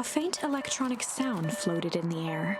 A faint electronic sound floated in the air.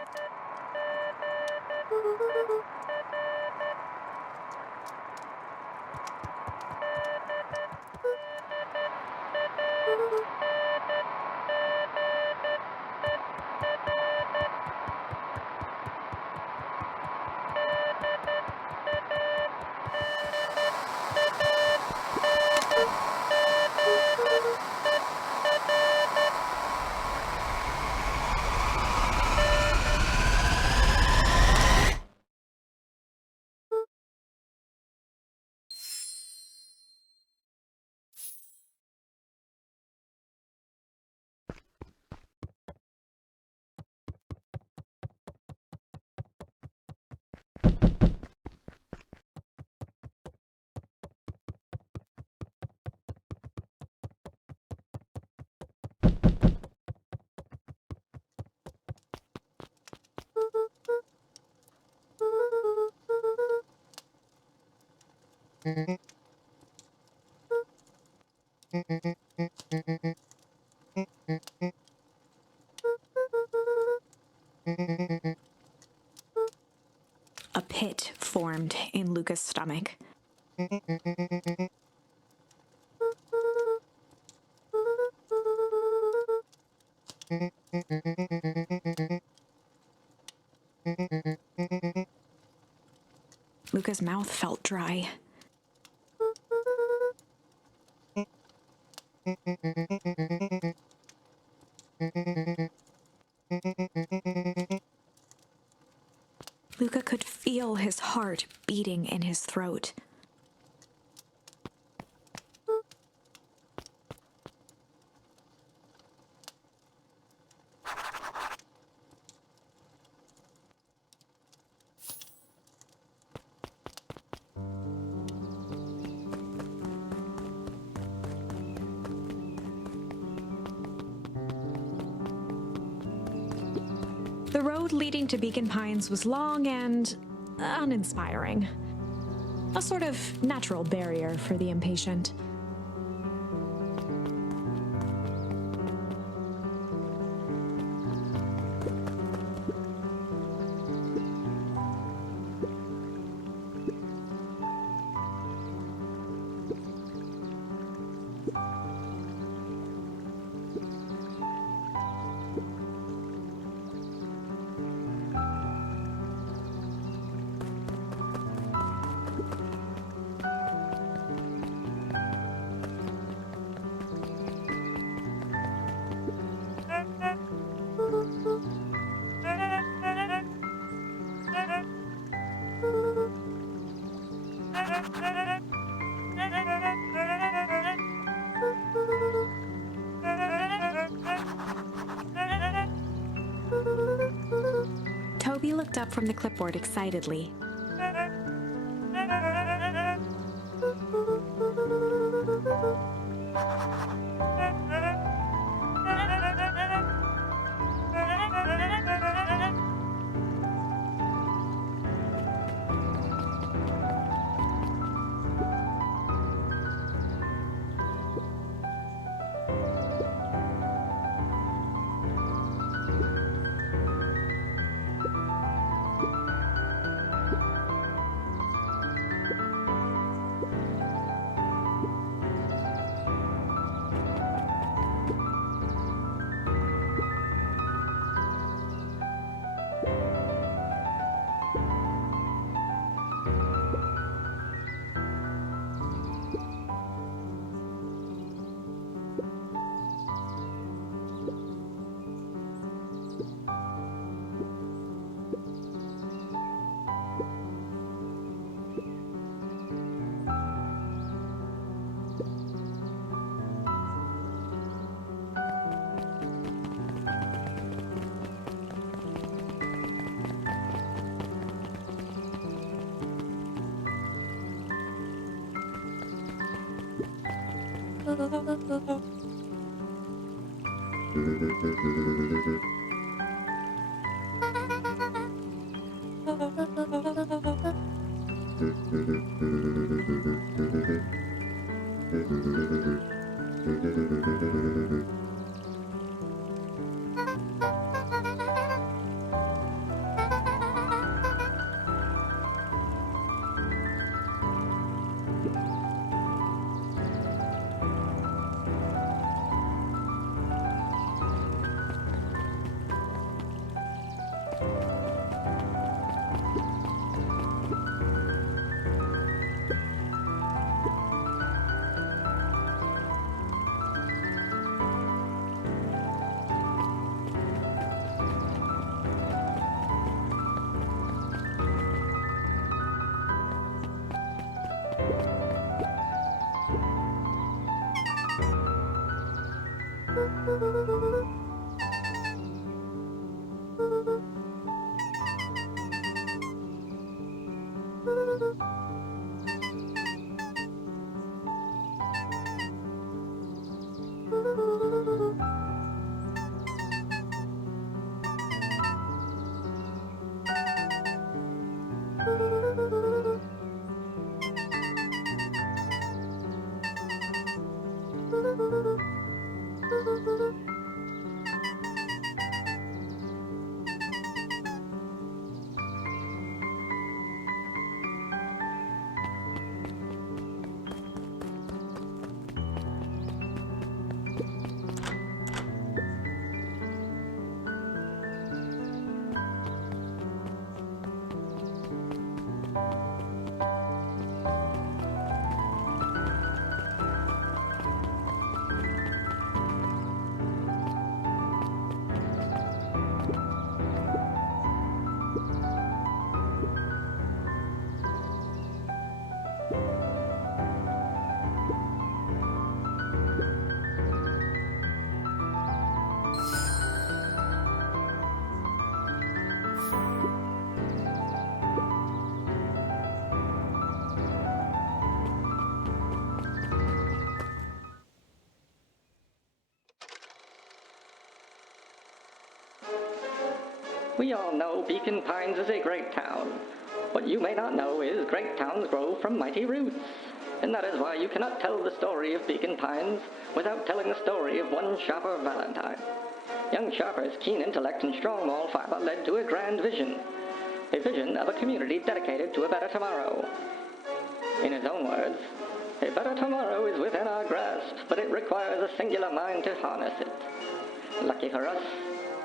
A pit formed in Luca's stomach. Luca's mouth felt dry. Luca could feel his heart beating in his throat. The road leading to Beacon Pines was long and uninspiring. A sort of natural barrier for the impatient. Toby looked up from the clipboard excitedly. We all know Beacon Pines is a great town. What you may not know is great towns grow from mighty roots. And that is why you cannot tell the story of Beacon Pines without telling the story of one Sharper Valentine. Young Sharper's keen intellect and strong moral fiber led to a grand vision. A vision of a community dedicated to a better tomorrow. In his own words, a better tomorrow is within our grasp, but it requires a singular mind to harness it. Lucky for us,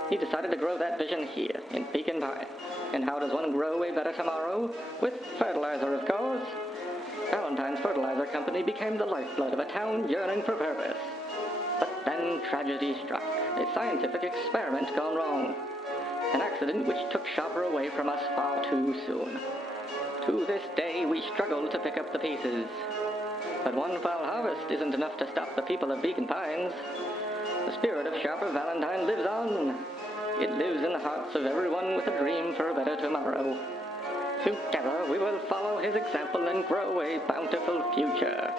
he decided to grow that vision here, in Beacon Pine. And how does one grow a better tomorrow? With fertilizer, of course. Valentine's Fertilizer Company became the lifeblood of a town yearning for purpose. But then tragedy struck, a scientific experiment gone wrong. An accident which took Sharper away from us far too soon. To this day, we struggle to pick up the pieces. But one foul harvest isn't enough to stop the people of Beacon Pines. The spirit of Sharper Valentine lives on. It lives in the hearts of everyone with a dream for a better tomorrow. Together, we will follow his example and grow a bountiful future.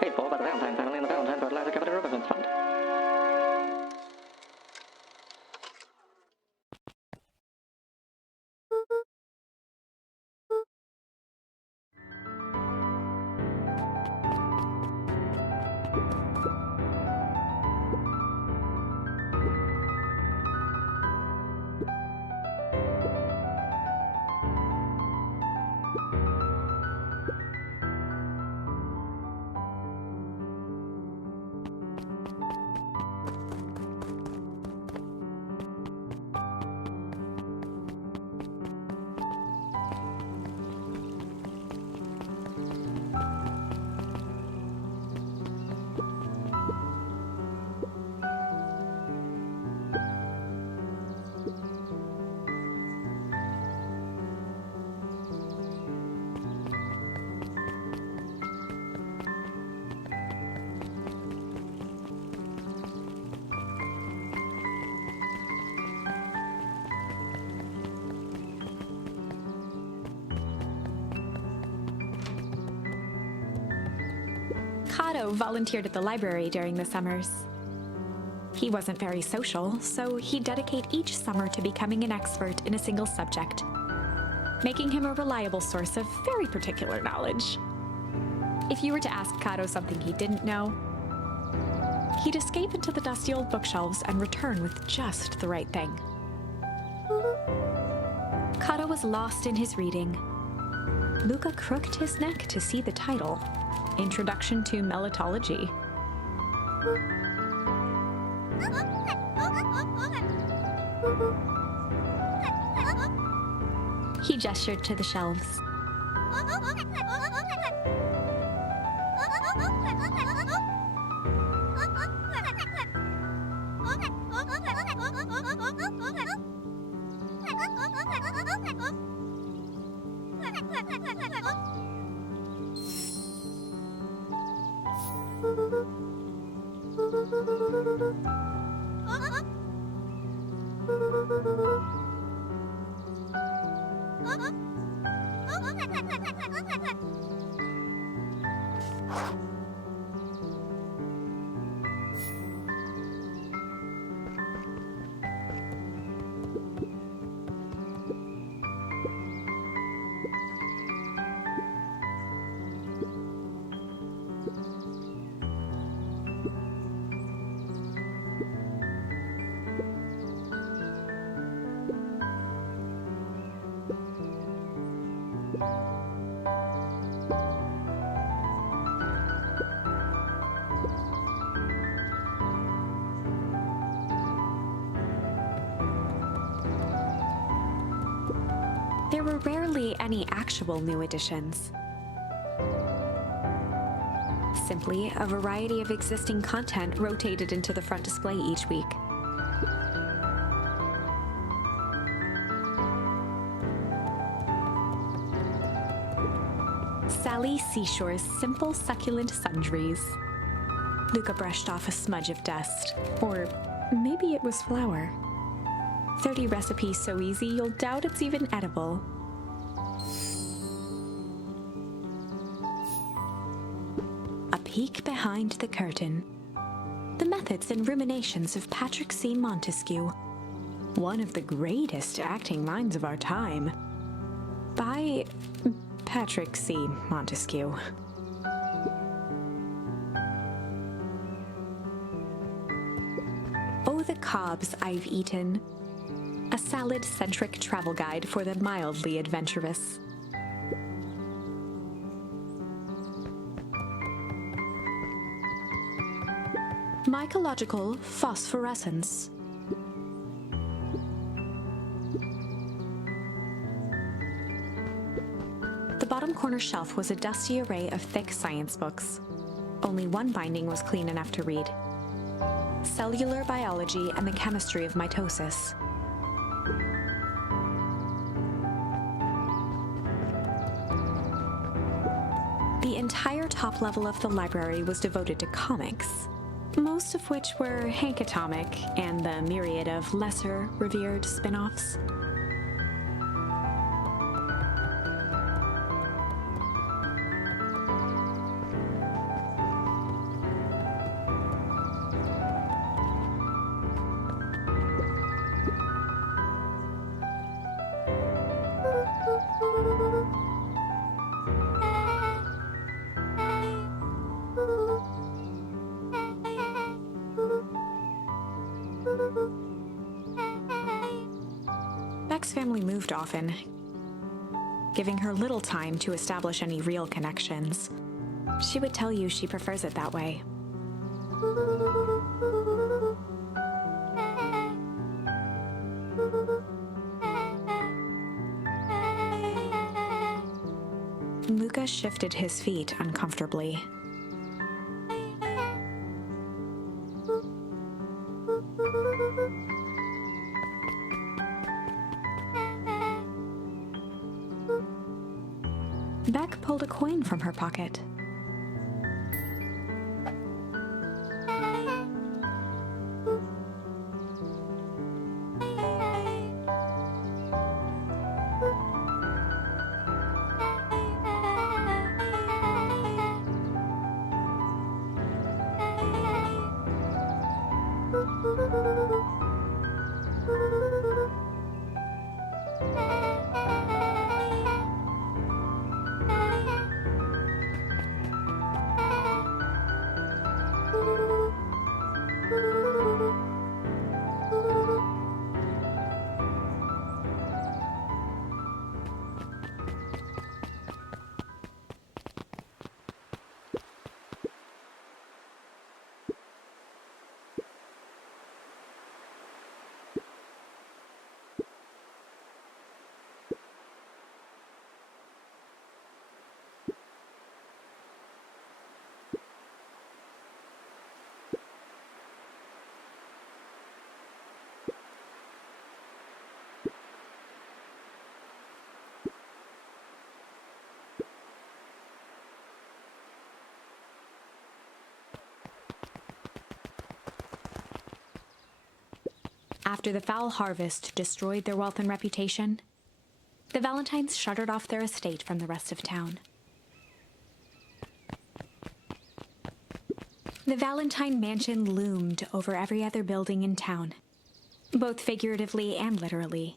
Paid for by the Valentine family and the Valentine Fertilizer Company Remembrance Fund. Kato volunteered at the library during the summers. He wasn't very social, so he'd dedicate each summer to becoming an expert in a single subject, making him a reliable source of very particular knowledge. If you were to ask Kato something he didn't know, he'd escape into the dusty old bookshelves and return with just the right thing. Kato was lost in his reading. Luca crooked his neck to see the title, Introduction to Melitology. He gestured to the shelves. There were rarely any actual new additions. Simply a variety of existing content rotated into the front display each week. Sally Seashore's simple succulent sundries. Luca brushed off a smudge of dust, or maybe it was flour. 30 recipes so easy you'll doubt it's even edible. A peek behind the curtain. The methods and ruminations of Patrick C. Montesquieu, one of the greatest acting minds of our time. By Patrick C. Montesquieu. Oh, the cobs I've eaten. A salad-centric travel guide for the mildly adventurous. Mycological phosphorescence. The bottom corner shelf was a dusty array of thick science books. Only one binding was clean enough to read. Cellular Biology and the Chemistry of Mitosis. The entire top level of the library was devoted to comics, most of which were Hank Atomic and the myriad of lesser revered spin-offs. Beck's family moved often, giving her little time to establish any real connections. She would tell you she prefers it that way. Luca shifted his feet uncomfortably. Beck pulled a coin from her pocket. After the foul harvest destroyed their wealth and reputation, the Valentines shuttered off their estate from the rest of town. The Valentine mansion loomed over every other building in town, both figuratively and literally.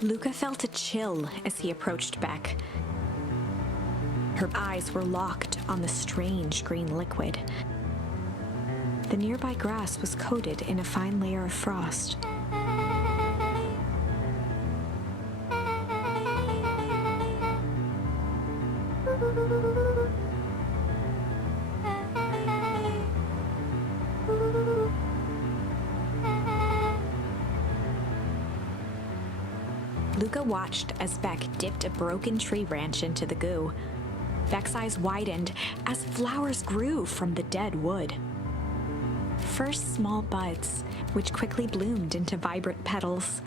Luca felt a chill as he approached Beck. Her eyes were locked on the strange green liquid. The nearby grass was coated in a fine layer of frost. Luca watched as Beck dipped a broken tree branch into the goo. Beck's eyes widened as flowers grew from the dead wood. First small buds, which quickly bloomed into vibrant petals.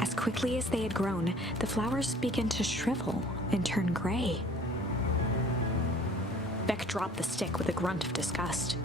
As quickly as they had grown, the flowers began to shrivel and turn gray. Beck dropped the stick with a grunt of disgust.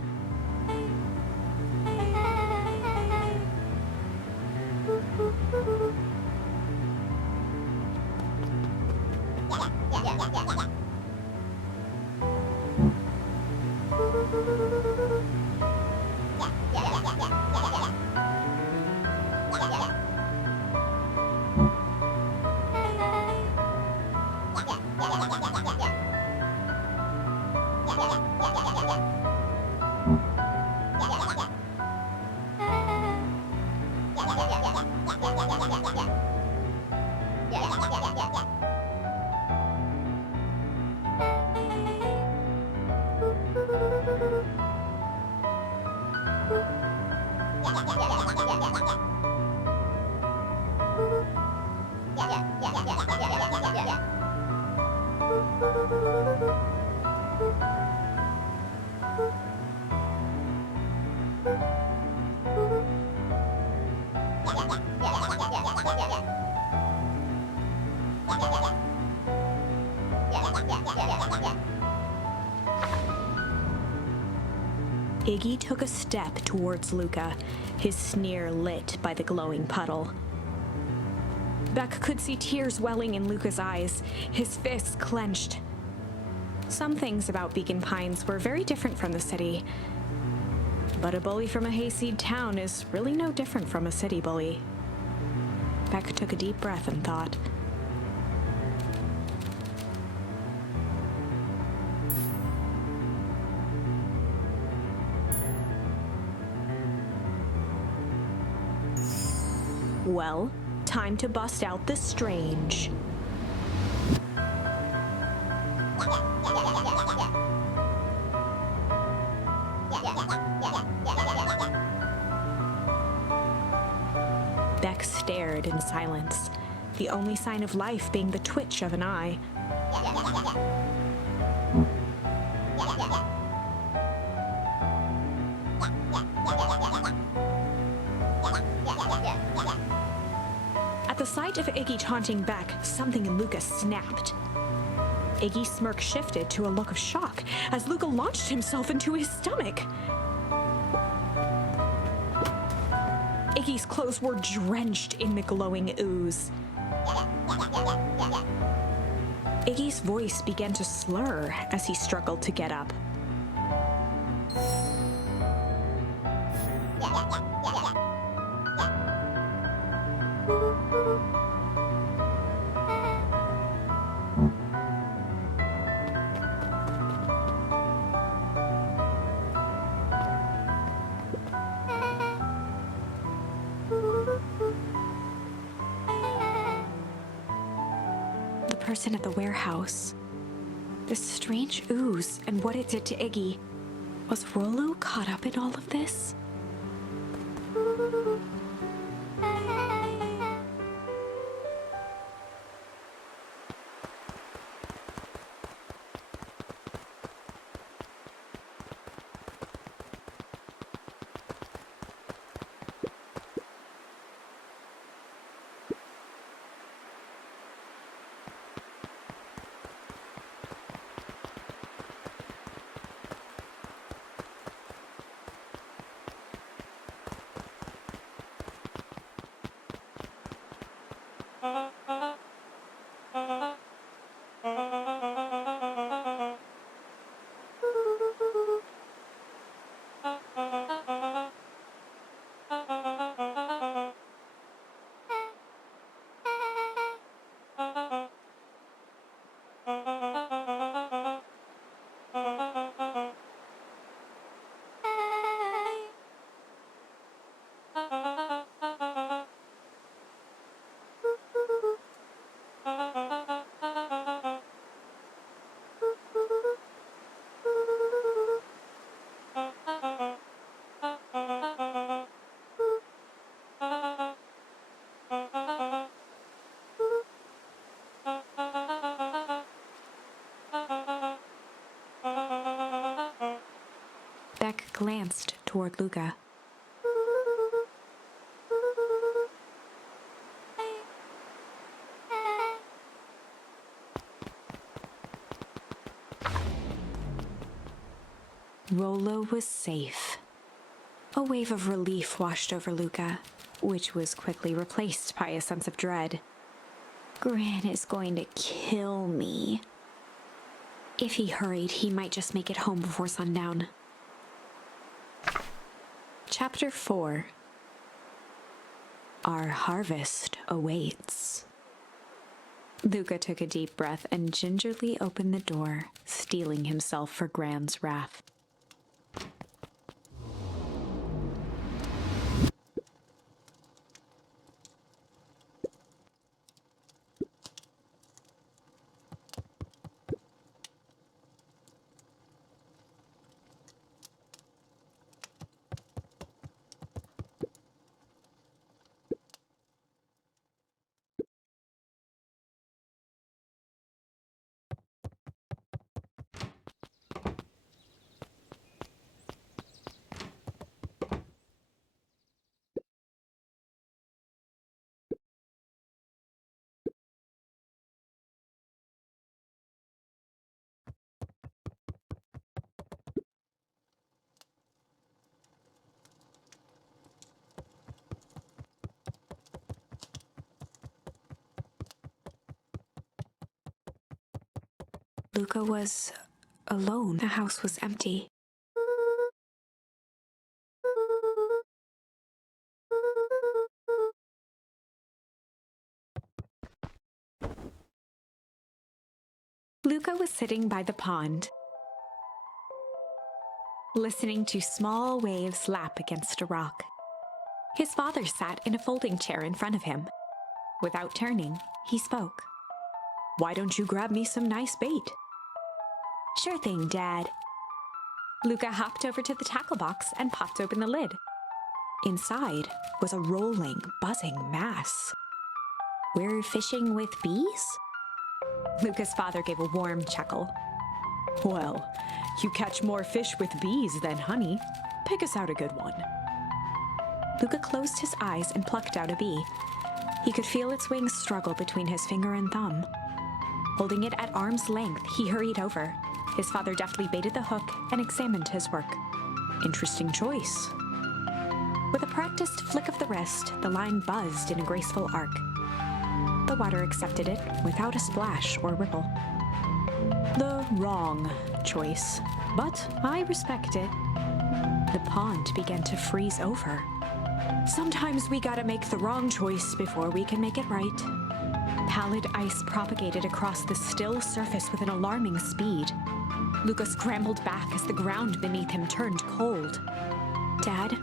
Iggy took a step towards Luca, his sneer lit by the glowing puddle. Beck could see tears welling in Luca's eyes, his fists clenched. Some things about Beacon Pines were very different from the city, but a bully from a hayseed town is really no different from a city bully. Beck took a deep breath and thought. Well, time to bust out the strange. Beck stared in silence, the only sign of life being the twitch of an eye. At the sight of Iggy taunting Beck, something in Luca snapped. Iggy's smirk shifted to a look of shock as Luca launched himself into his stomach. Iggy's clothes were drenched in the glowing ooze. Iggy's voice began to slur as he struggled to get up. person at the warehouse. This strange ooze and what it did to Iggy. Was Rollo caught up in all of this? Beck glanced toward Luca. Rollo was safe. A wave of relief washed over Luca, which was quickly replaced by a sense of dread. Gran is going to kill me. If he hurried, he might just make it home before sundown. Chapter 4. Our harvest awaits. Luca took a deep breath and gingerly opened the door, steeling himself for Gran's wrath. Luca was alone. The house was empty. Luca was sitting by the pond, listening to small waves lap against a rock. His father sat in a folding chair in front of him. Without turning, he spoke. "Why don't you grab me some nice bait?" "Sure thing, Dad." Luca hopped over to the tackle box and popped open the lid. Inside was a rolling, buzzing mass. "We're fishing with bees?" Luca's father gave a warm chuckle. "Well, you catch more fish with bees than honey. Pick us out a good one." Luca closed his eyes and plucked out a bee. He could feel its wings struggle between his finger and thumb. Holding it at arm's length, he hurried over. His father deftly baited the hook and examined his work. "Interesting choice." With a practiced flick of the wrist, the line buzzed in a graceful arc. The water accepted it without a splash or ripple. The wrong choice, but I respect it. The pond began to freeze over. Sometimes we gotta make the wrong choice before we can make it right. Pallid ice propagated across the still surface with an alarming speed. Luca scrambled back as the ground beneath him turned cold. "Dad,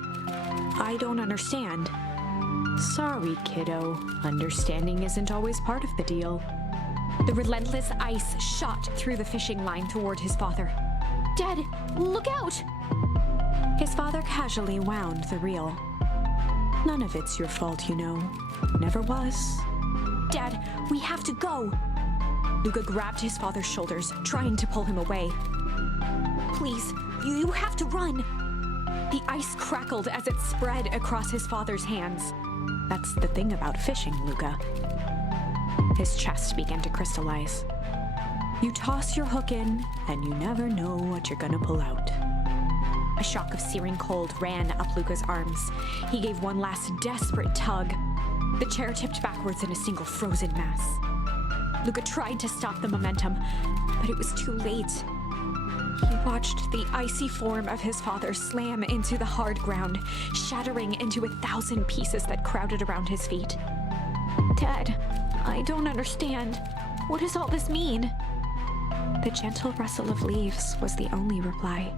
I don't understand." "Sorry, kiddo. Understanding isn't always part of the deal." The relentless ice shot through the fishing line toward his father. Dad, look out! His father casually wound the reel. None of it's your fault, you know. Never was. Dad, we have to go! Luca grabbed his father's shoulders, trying to pull him away. Please, you have to run! The ice crackled as it spread across his father's hands. That's the thing about fishing, Luca. His chest began to crystallize. You toss your hook in, and you never know what you're gonna pull out. A shock of searing cold ran up Luca's arms. He gave one last desperate tug. The chair tipped backwards in a single frozen mass. Luca tried to stop the momentum, but it was too late. He watched the icy form of his father slam into the hard ground, shattering into 1,000 pieces that crowded around his feet. Dad, I don't understand. What does all this mean? The gentle rustle of leaves was the only reply.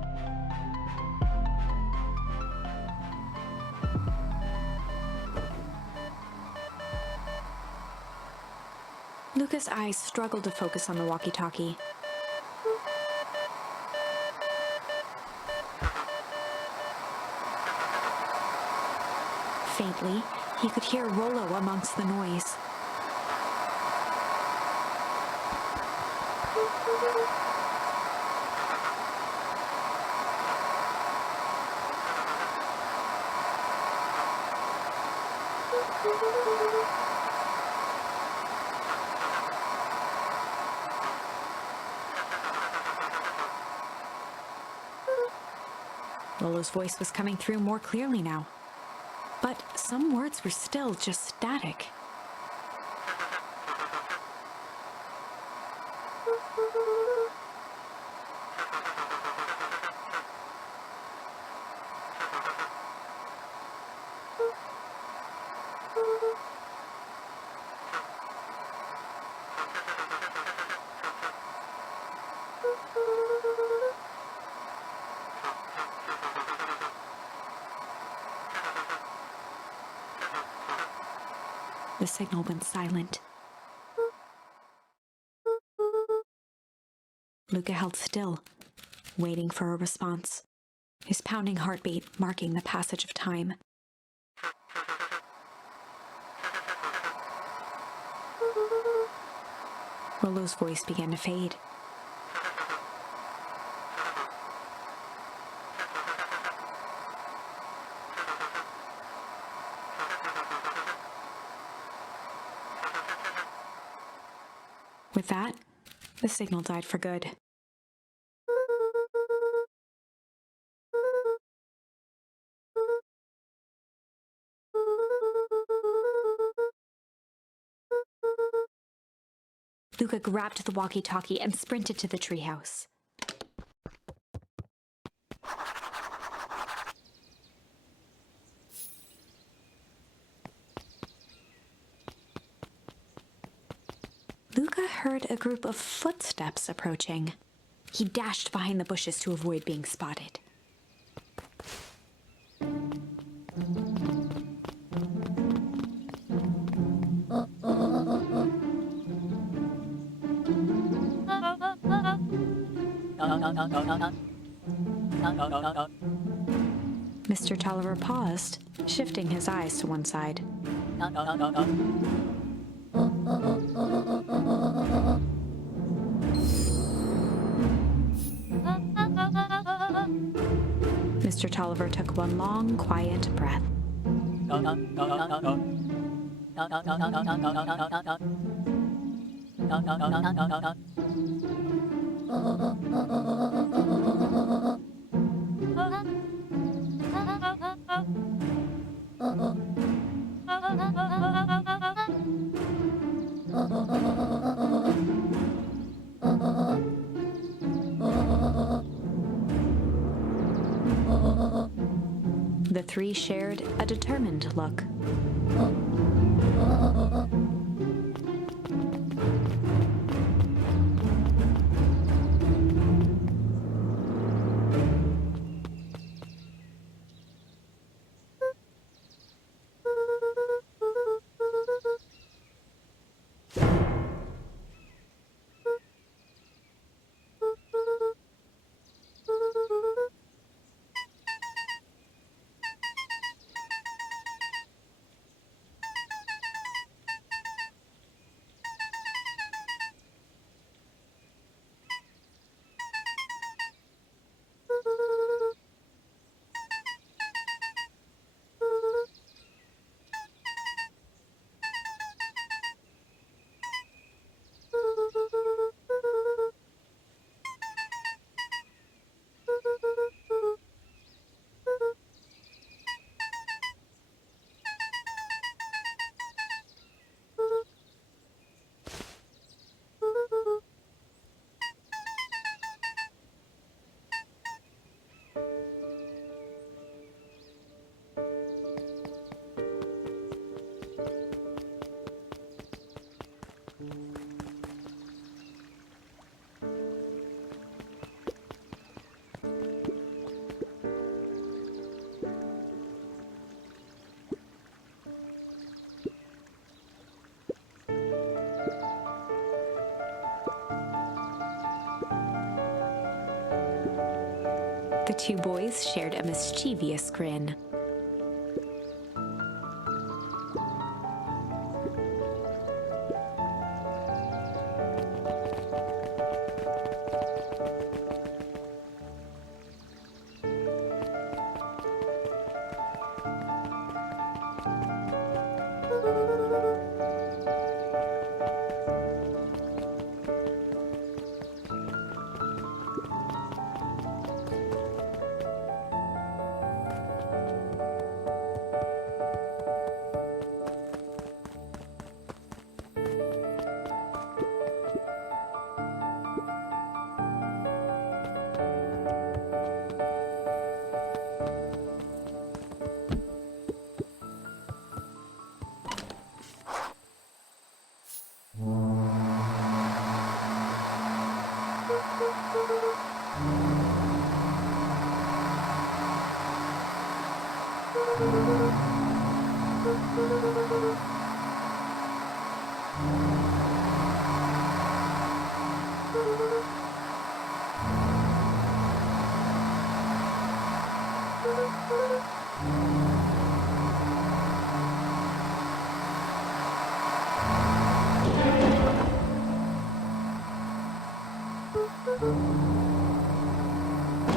Luca's eyes struggled to focus on the walkie-talkie. Faintly, he could hear Rollo amongst the noise. Rollo's voice was coming through more clearly now. But some words were still just static. The signal went silent. Luca held still, waiting for a response, his pounding heartbeat marking the passage of time. Rollo's voice began to fade. With that, the signal died for good. Luca grabbed the walkie-talkie and sprinted to the treehouse. Luca heard a group of footsteps approaching. He dashed behind the bushes to avoid being spotted. Mr. Tolliver paused, shifting his eyes to one side. Mr. Tolliver took one long, quiet breath. The three shared a determined look. two boys shared a mischievous grin.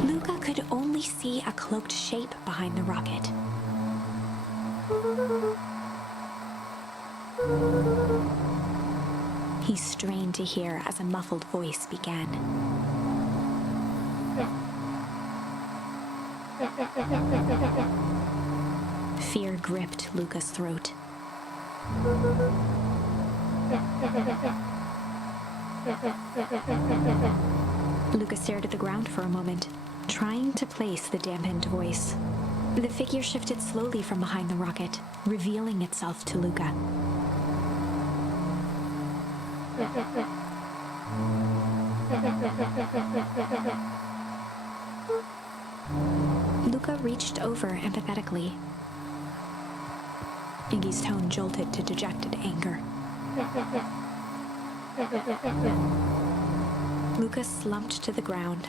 Luca could only see a cloaked shape behind the rocket. He strained to hear as a muffled voice began. Fear gripped Luca's throat. Luca stared at the ground for a moment, trying to place the dampened voice. The figure shifted slowly from behind the rocket, revealing itself to Luca. Luca reached over empathetically. Iggy's tone jolted to dejected anger. Luca slumped to the ground,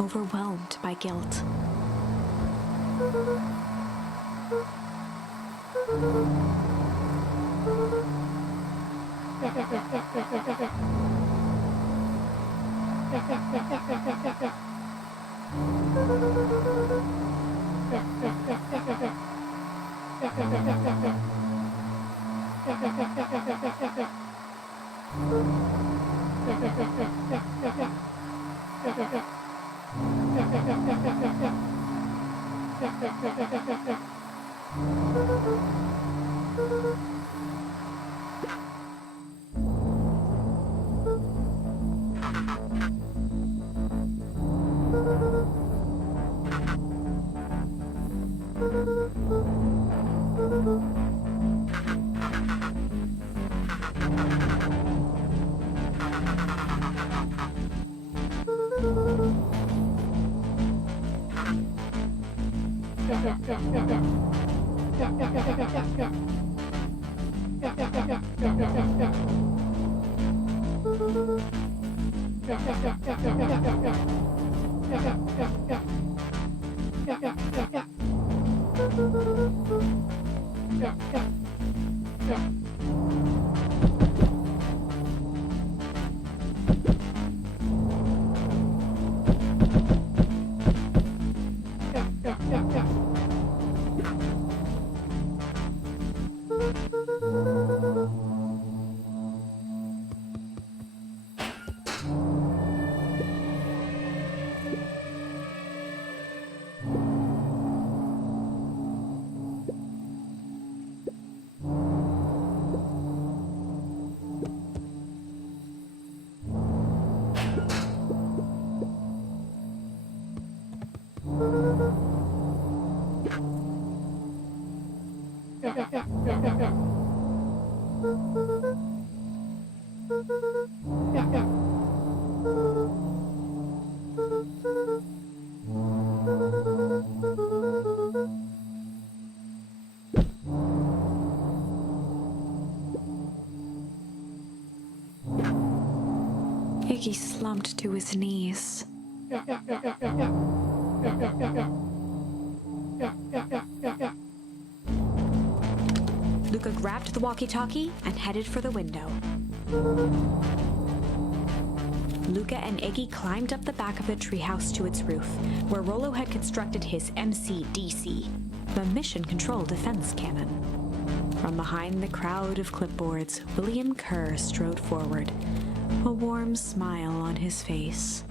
overwhelmed by guilt. Iggy slumped to his knees. Luca grabbed the walkie-talkie and headed for the window. Luca and Iggy climbed up the back of the treehouse to its roof, where Rollo had constructed his MCDC, the Mission Control Defense Cannon. From behind the crowd of clipboards, William Kerr strode forward, a warm smile on his face.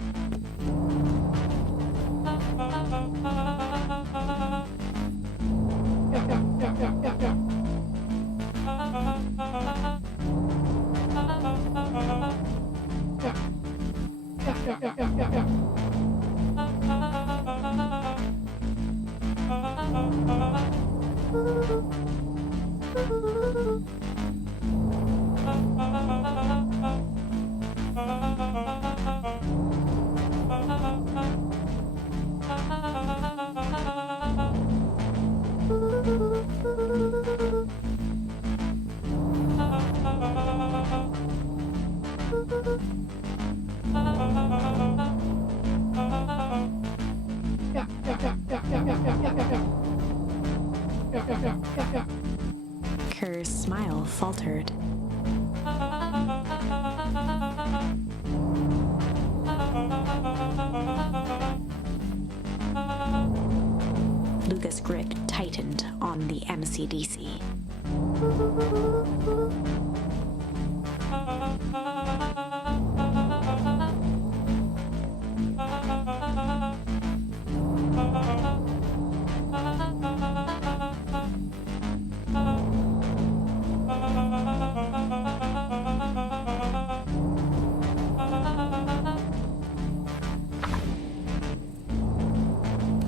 Kerr's smile faltered. Luca's grip tightened on the MCDC.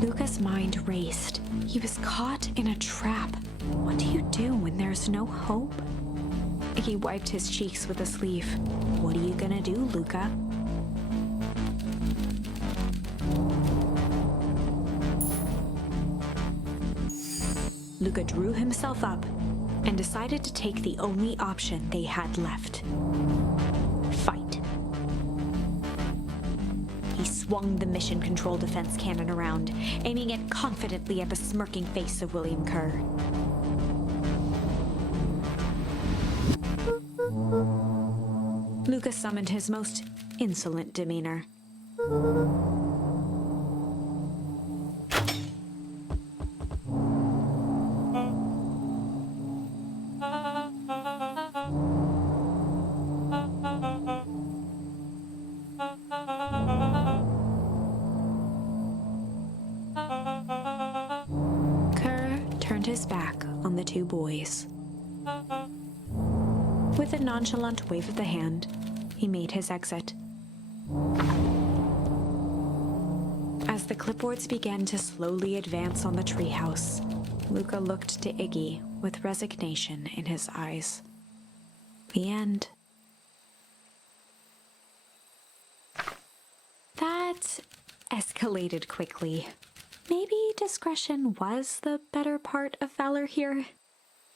Luca's mind raced. He was caught in a trap. What do you do when there's no hope? He wiped his cheeks with a sleeve. What are you gonna do, Luca? Luca drew himself up and decided to take the only option they had left. Fight. He swung the Mission Control Defense Cannon around, aiming it confidently at the smirking face of William Kerr. Luca summoned his most insolent demeanor. Kerr turned his back on the two boys. With a nonchalant wave of the hand, he made his exit. As the clipboards began to slowly advance on the treehouse, Luca looked to Iggy with resignation in his eyes. The end. That escalated quickly. Maybe discretion was the better part of valor here.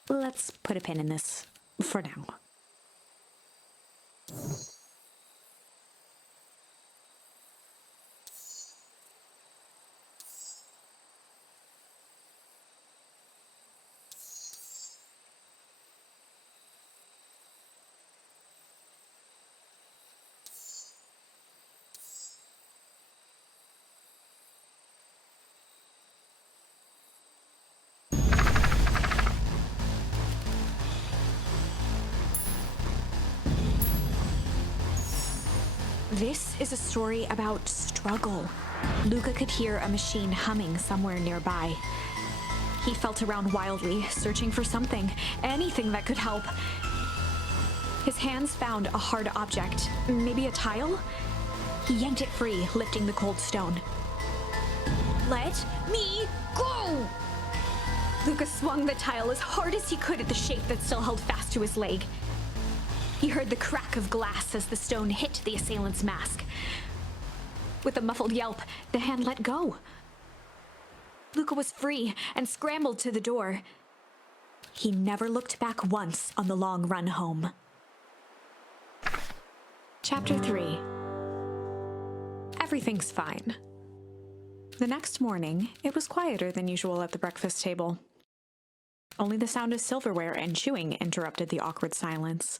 Let's put a pin in this for now. This is a story about struggle. Luca could hear a machine humming somewhere nearby. He felt around wildly, searching for something, anything that could help. His hands found a hard object, maybe a tile? He yanked it free, lifting the cold stone. Let me go! Luca swung the tile as hard as he could at the shape that still held fast to his leg. He heard the crack of glass as the stone hit the assailant's mask. With a muffled yelp, the hand let go. Luca was free and scrambled to the door. He never looked back once on the long run home. Chapter 3. Everything's fine. The next morning, it was quieter than usual at the breakfast table. Only the sound of silverware and chewing interrupted the awkward silence.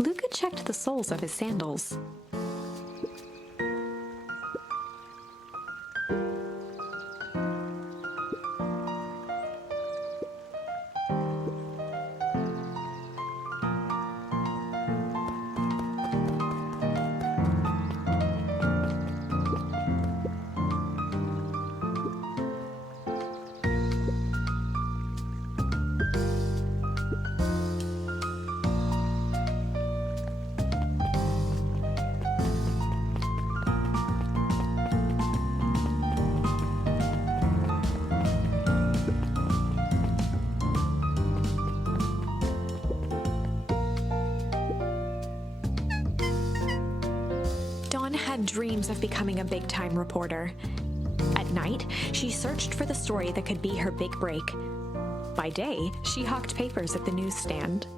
Luca checked the soles of his sandals. Dawn had dreams of becoming a big-time reporter. At night, she searched for the story that could be her big break. By day, she hawked papers at the newsstand.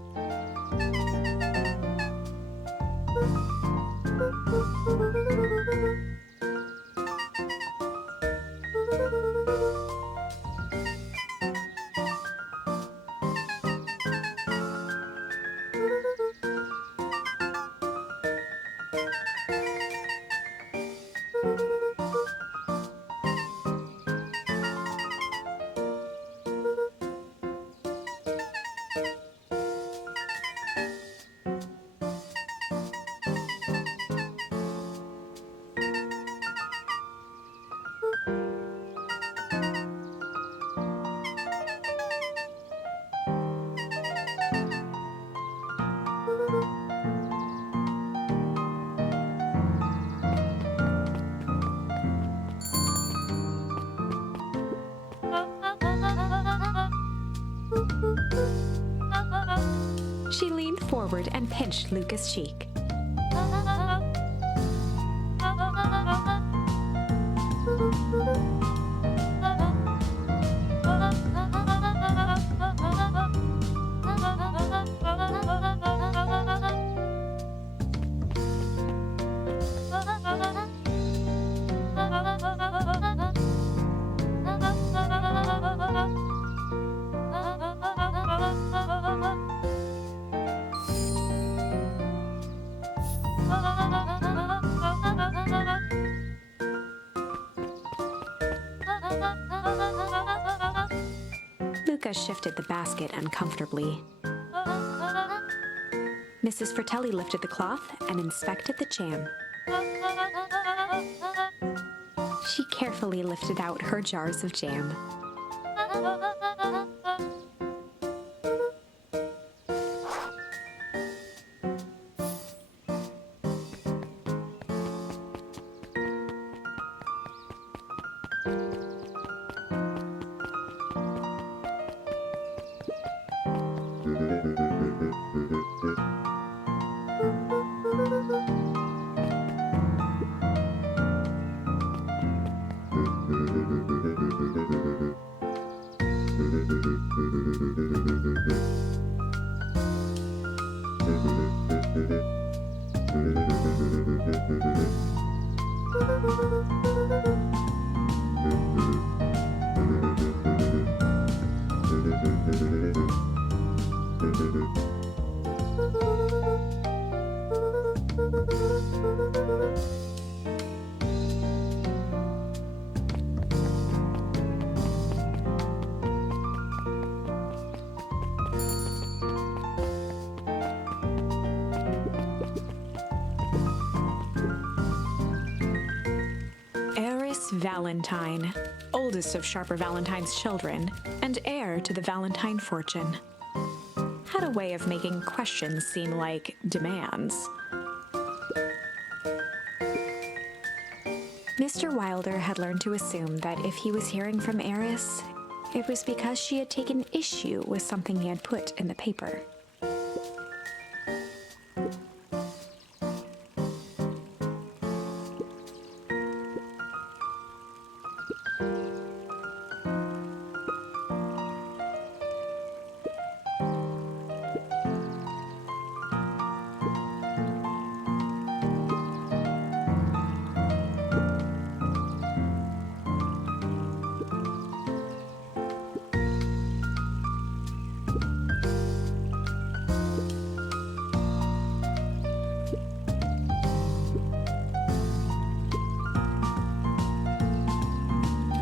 She leaned forward and pinched Luca's cheek. Luca shifted the basket uncomfortably. Mrs. Fratelli lifted the cloth and inspected the jam. She carefully lifted out her jars of jam. Valentine, oldest of Sharper Valentine's children, and heir to the Valentine fortune, had a way of making questions seem like demands. Mr. Wilder had learned to assume that if he was hearing from Eris, it was because she had taken issue with something he had put in the paper.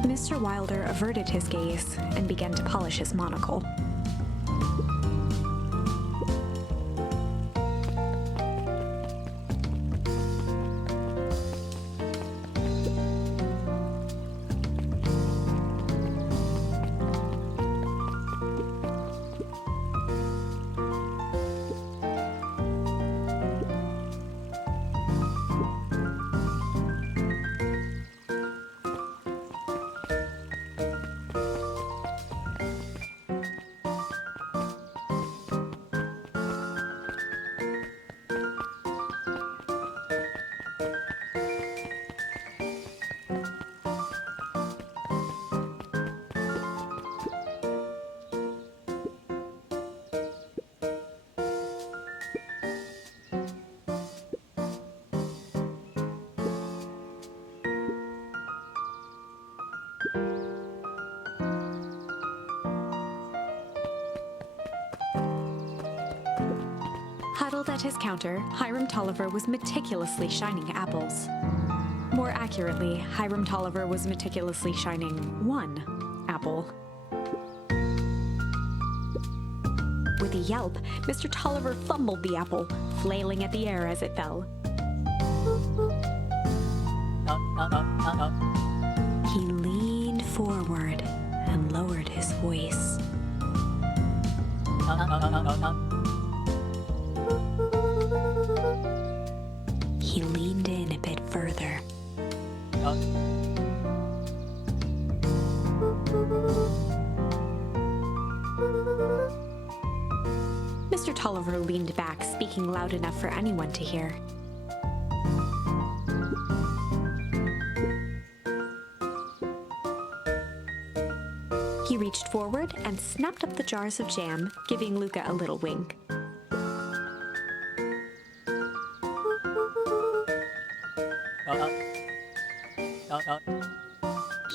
Mr. Wilder averted his gaze and began to polish his monocle. Huddled at his counter, Hiram Tolliver was meticulously shining apples. More accurately, Hiram Tolliver was meticulously shining one apple. With a yelp, Mr. Tolliver fumbled the apple, flailing at the air as it fell. He leaned forward and lowered his voice. He leaned in a bit further. Mr. Tolliver leaned back, speaking loud enough for anyone to hear. He reached forward and snapped up the jars of jam, giving Luca a little wink.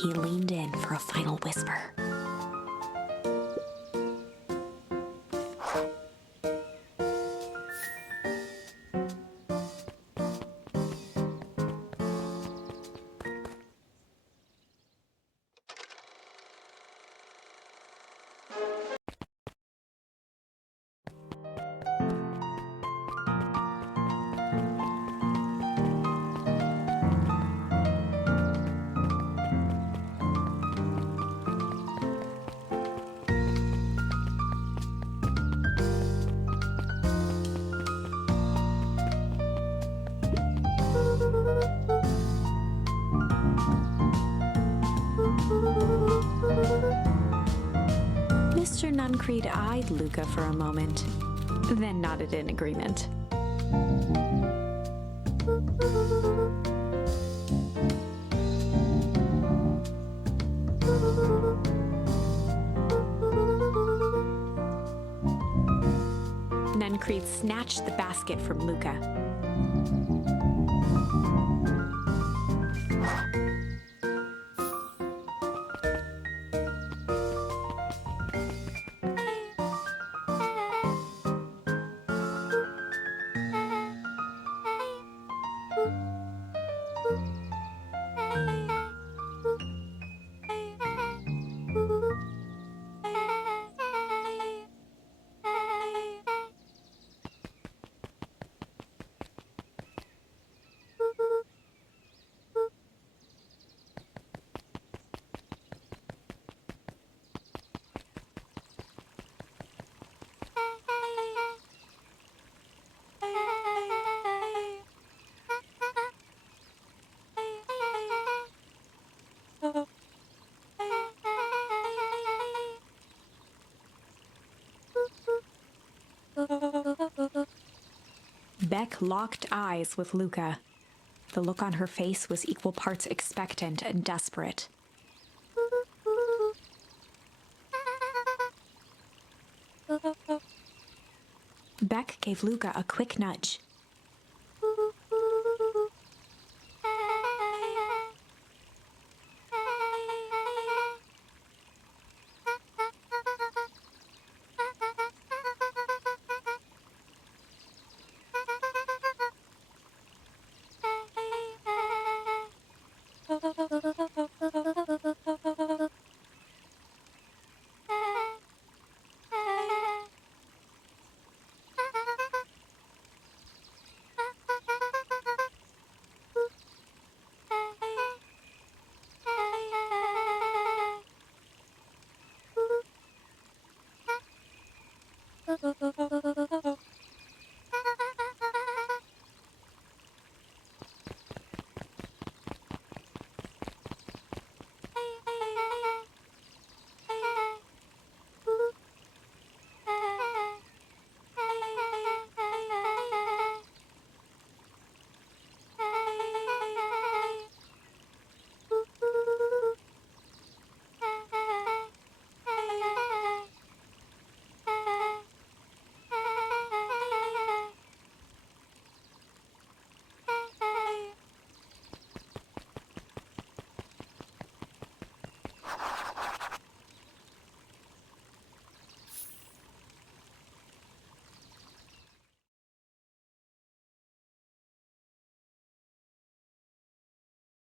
He leaned in for a final whisper. Mr. Nuncreed eyed Luca for a moment, then nodded in agreement. Nuncreed snatched the basket from Luca. Beck locked eyes with Luca. The look on her face was equal parts expectant and desperate. Beck gave Luca a quick nudge.